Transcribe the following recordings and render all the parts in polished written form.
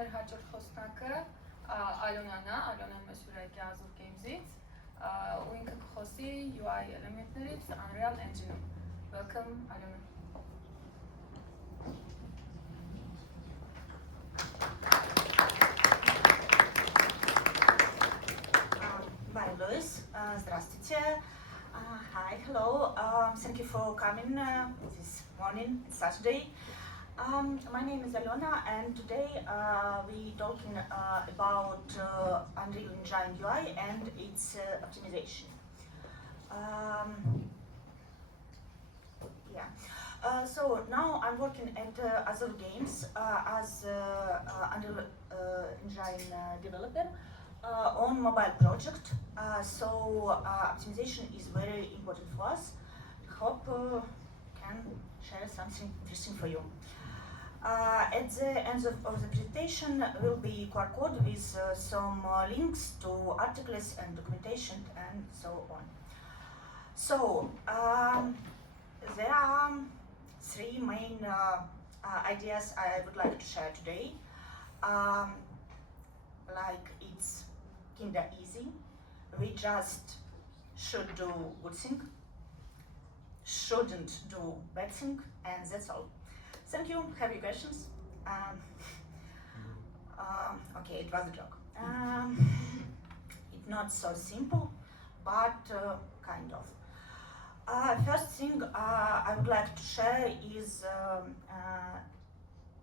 մեր հաջորդ խոսնակը Ալոնան է, Ալոնան մեզ յուրայքի Azure Games-ից, ու ինքը կխոսի UI էլեմենտներից Unreal Engine-ում։ Welcome, Alona. Bye, Luis. Здравствуйте. Hi, hello. Thank you for coming this morning, it's Saturday. My name is Alona, and today we're talking about Unreal Engine UI and its optimization. So now I'm working at Azure Games as Unreal Engine developer on mobile project. So optimization is very important for us. Hope can share something interesting for you. At the end of the presentation will be QR code with some links to articles and documentation and so on. So there are three main ideas I would like to share today. Like it's kinda easy. We just should do good thing, shouldn't do bad thing, and that's all. Thank you. Have you questions? Okay, it was a joke. It's not so simple, but kind of. First thing I would like to share is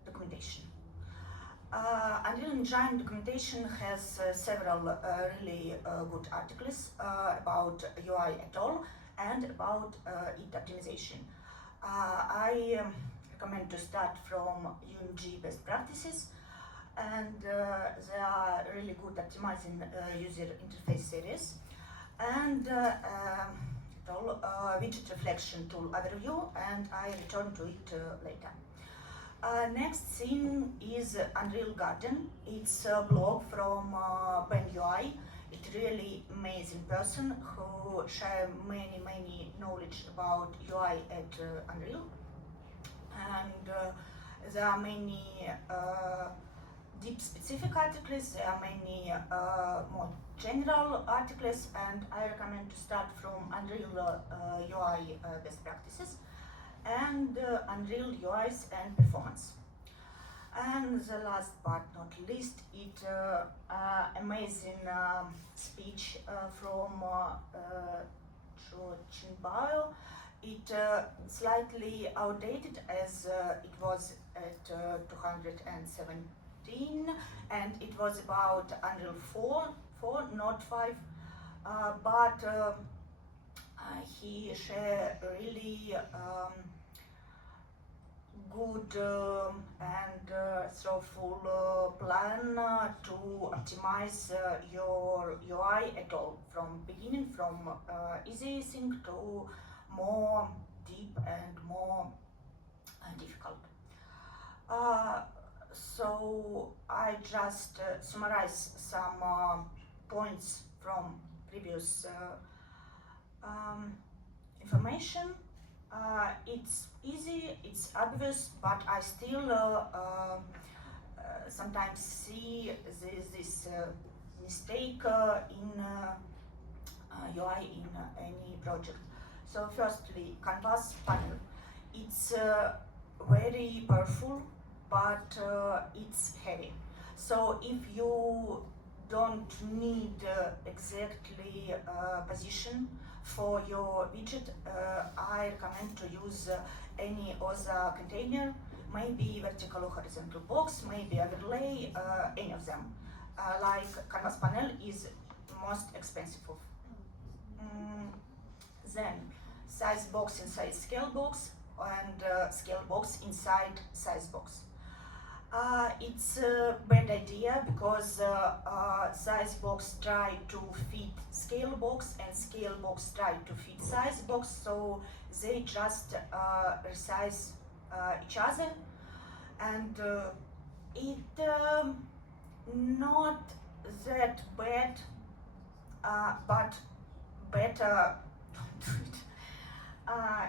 documentation. Unreal Engine documentation has several really good articles about UI at all and about its optimization. I recommend to start from UMG best practices, and they are really good optimizing user interface series, and widget reflection tool overview, and I return to it later. Next thing is Unreal Garden. It's a blog from Ben UI. It's really amazing person who share many knowledge about UI at Unreal. And there are many deep specific articles, there are many more general articles, and I recommend to start from Unreal UI best practices and Unreal UIs and performance. And the last but not least, it amazing speech from Chochinbao. It slightly outdated as it was at 217, and it was about Unreal 4, not 5, but he shared really good and thoughtful plan to optimize your UI at all, from beginning, from easy thing to more deep and more difficult. So I just summarize some points from previous information. It's easy, it's obvious, but I still sometimes see this mistake in UI in any project. So firstly, canvas panel. It's very powerful, but it's heavy. So if you don't need exactly position for your widget, I recommend to use any other container, maybe vertical or horizontal box, maybe overlay, any of them. Like canvas panel is most expensive of. Then size box inside scale box, and scale box inside size box. It's a bad idea because size box try to fit scale box and scale box try to fit size box, so they just resize each other, and it not that bad, but better don't do it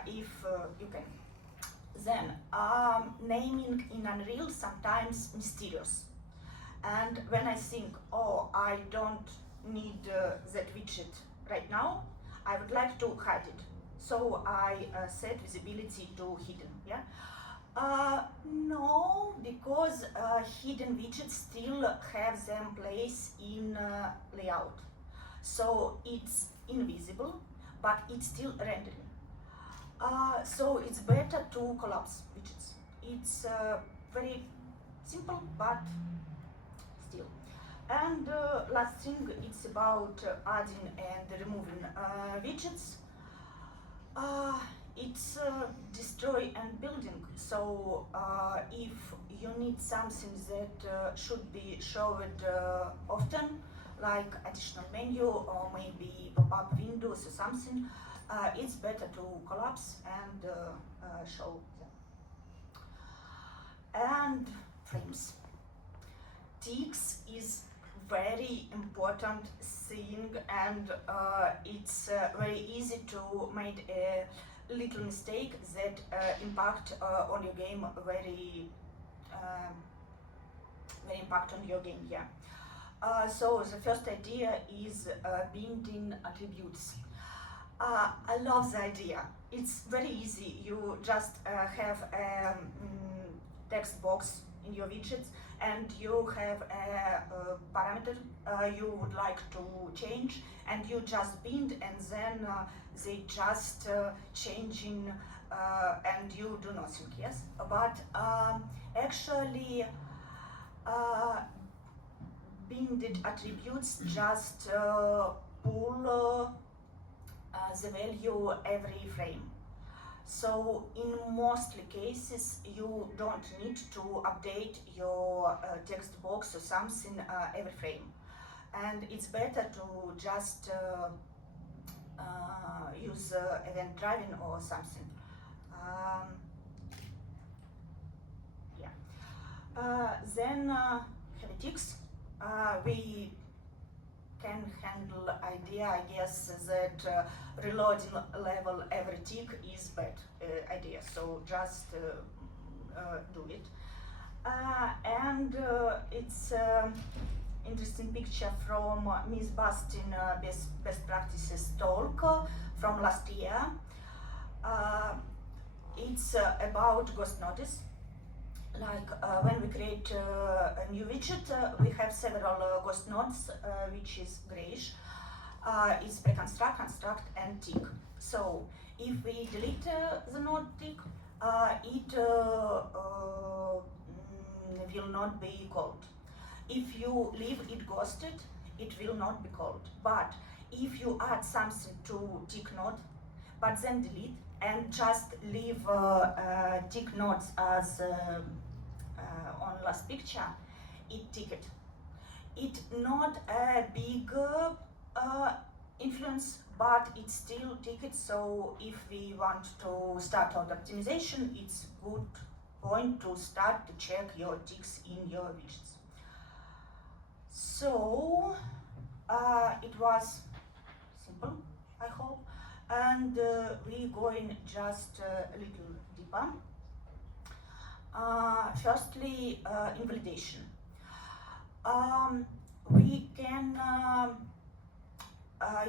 if you can. Then naming in Unreal sometimes mysterious. And when I think, oh, I don't need that widget right now, I would like to hide it. So I set visibility to hidden. Yeah. No, because hidden widgets still have them place in layout. So it's invisible, but it's still rendering. So it's better to collapse widgets. It's very simple, but still. And last thing, it's about adding and removing widgets. It's destroy and building. So if you need something that should be shown often, like additional menu or maybe pop-up windows or something, it's better to collapse and show them. And frames. Ticks is very important thing, and it's very easy to make a little mistake that impact on your game very impact on your game. Yeah. So the first idea is binding attributes. I love the idea. It's very easy. You just have a text box in your widgets, and you have a parameter you would like to change, and you just bind, and then they just changing, and you do nothing. Yes, but actually binded attributes just pull the value every frame. So in mostly cases you don't need to update your text box or something every frame, and it's better to just use event driving or something. Then heavy ticks. We can handle idea, I guess, that reloading level every tick is bad idea. So just do it. And it's interesting picture from Miss Bastin best practices talk from last year. It's about ghost notice. Like when we create a new widget, we have several ghost nodes, which is grayish. It's pre-construct, construct, and tick. So if we delete the node tick, it will not be called. If you leave it ghosted, it will not be called. But if you add something to tick node, but then delete and just leave tick nodes as on last picture, it ticket. It not a big influence, but it's still ticket. So if we want to start out optimization, it's good point to start to check your ticks in your widgets. So it was simple, I hope, and we going just a little deeper. Firstly, invalidation. We can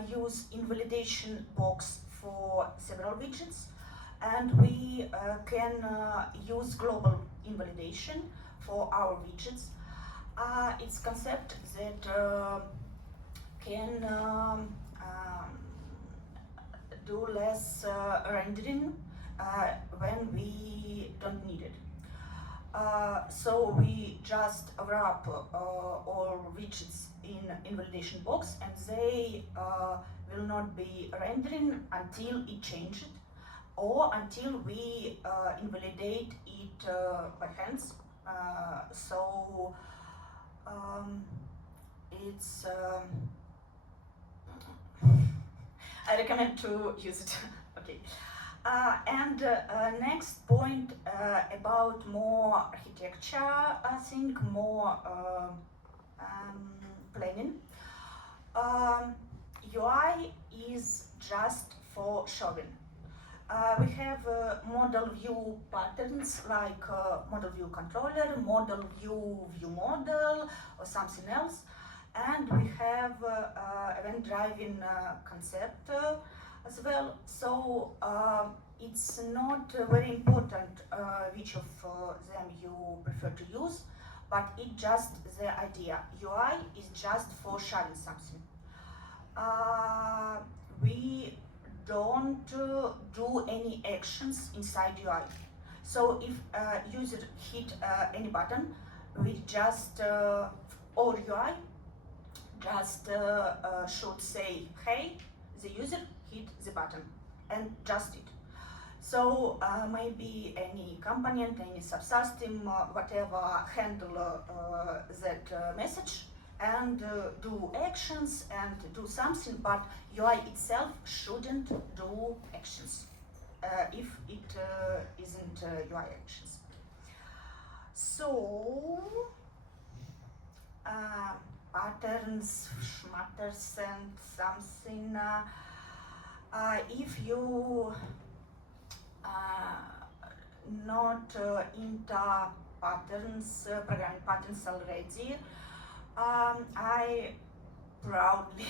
use invalidation box for several widgets, and we can use global invalidation for our widgets. It's concept that can do less rendering when we don't need it. So we just wrap all widgets in invalidation box, and they will not be rendering until it changes or until we invalidate it by hands. So it's I recommend to use it. Okay. And next point about more architecture, I think more planning. UI is just for showing. We have model view patterns like model view controller, model view model, or something else. And we have event driving concept as well. So it's not very important which of them you prefer to use, but it's just the idea. UI is just for sharing something. We don't do any actions inside UI. So if user hit any button, we just or UI just should say, hey, the user hit the button, and just it. So maybe any component, any subsystem, whatever handle that message and do actions and do something, but UI itself shouldn't do actions if it isn't UI actions. So patterns, schmatters and something. If you not into patterns, programming patterns already, I proudly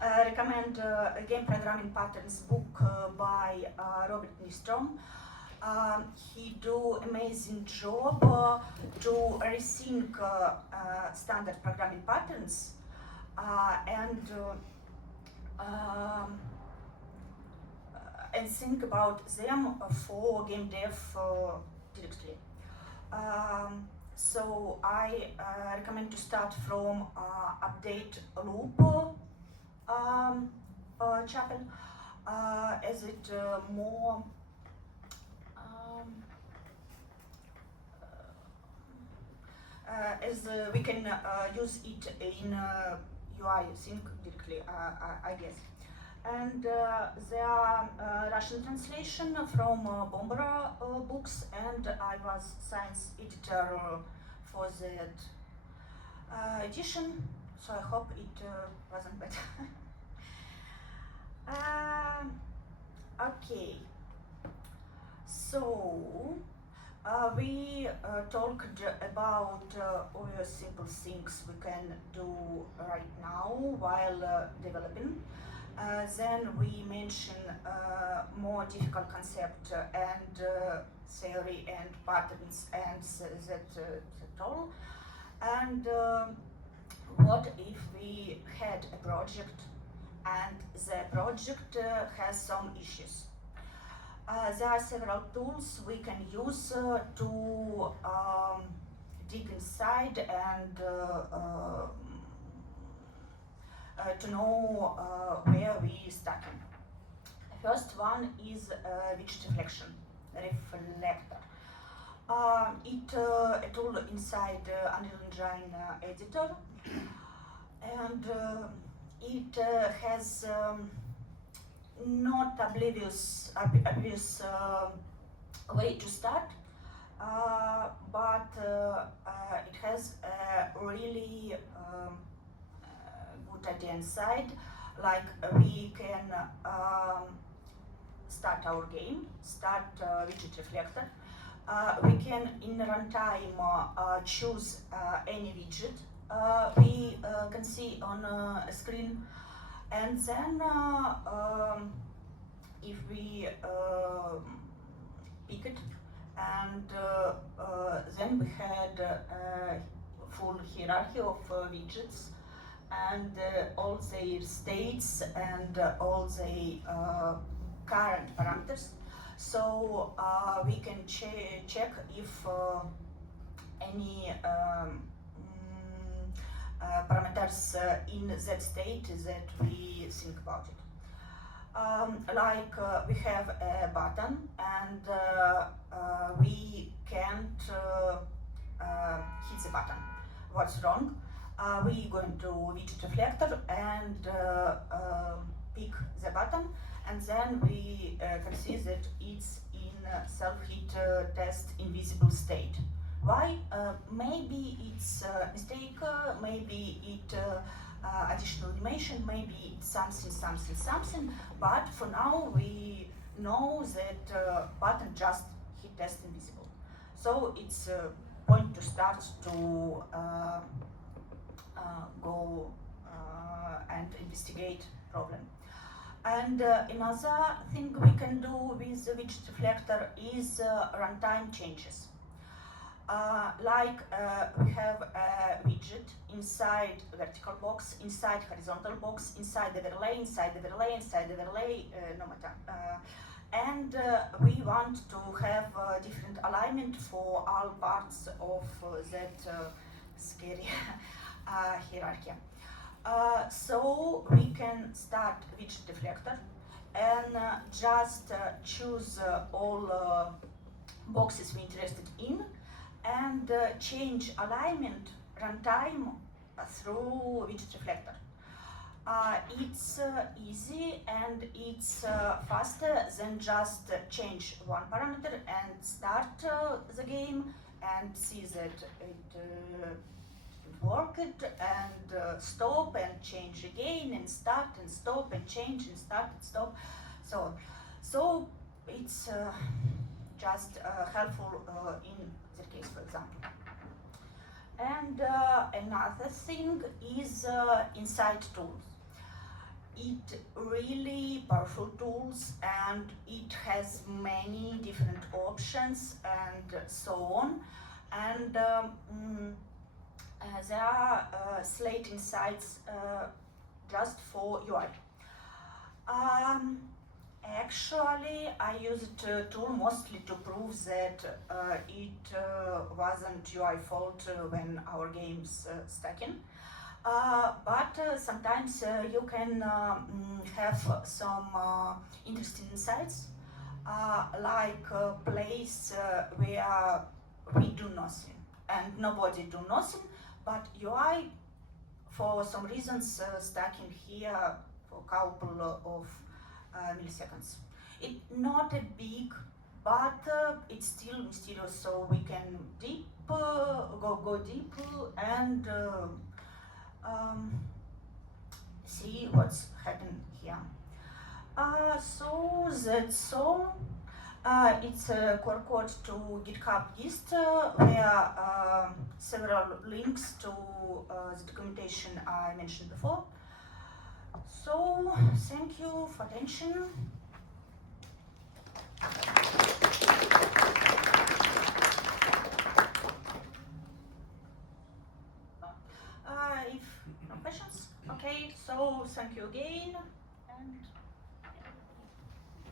recommend a game programming patterns book by Robert Nystrom. He do amazing job to rethink standard programming patterns and think about them for game dev directly. So I recommend to start from update loop chapter as it more as we can use it in UI sync directly, I guess. And there are Russian translation from Bombara books, and I was science editor for that edition, so I hope it wasn't bad. Okay, so we talked about obvious simple things we can do right now while developing. Then we mention more difficult concept and theory and patterns and that all. And what if we had a project and the project has some issues? There are several tools we can use to dig inside and to know where we starting. First one is widget reflector. It a tool inside Unreal Engine editor, and it has not obvious way to start, but it has a really good idea inside. Like we can start our game, start widget reflector. We can in runtime choose any widget we can see on a screen, and then if we pick it, and then we had a full hierarchy of widgets and all their states and all the current parameters. So we can check if any parameters in that state that we think about it. Like we have a button and we can't hit the button. What's wrong? We going to widget reflector and pick the button, and then we can see that it's in self-hit test invisible state. Why? Maybe it's a mistake, maybe it additional animation, maybe it's something, but for now we know that button just hit test invisible. So it's point to start to go and investigate problem. And another thing we can do with the widget reflector is runtime changes. We have a widget inside vertical box, inside horizontal box, inside the overlay, inside the overlay, inside the overlay, no matter. And we want to have different alignment for all parts of that scary hierarchy. So we can start widget reflector and just choose all boxes we're interested in and change alignment runtime through widget reflector. It's easy and it's faster than just change one parameter and start the game and see that it worked and stop and change again and start and stop and change and start and stop. So it's just helpful in that case, for example. And another thing is insight tools. It really powerful tools and it has many different options and so on. And there are Slate insights just for UI. Actually, I used a tool mostly to prove that it wasn't UI fault when our game's stacking. But sometimes you can have some interesting insights, like a place where we do nothing and nobody do nothing, but UI for some reasons stacking here for a couple of milliseconds. It's not a big, but it's still mysterious, so we can go deep and see what's happening here. So that's all. It's a core code to GitHub Gist where several links to the documentation I mentioned before. So thank you for attention.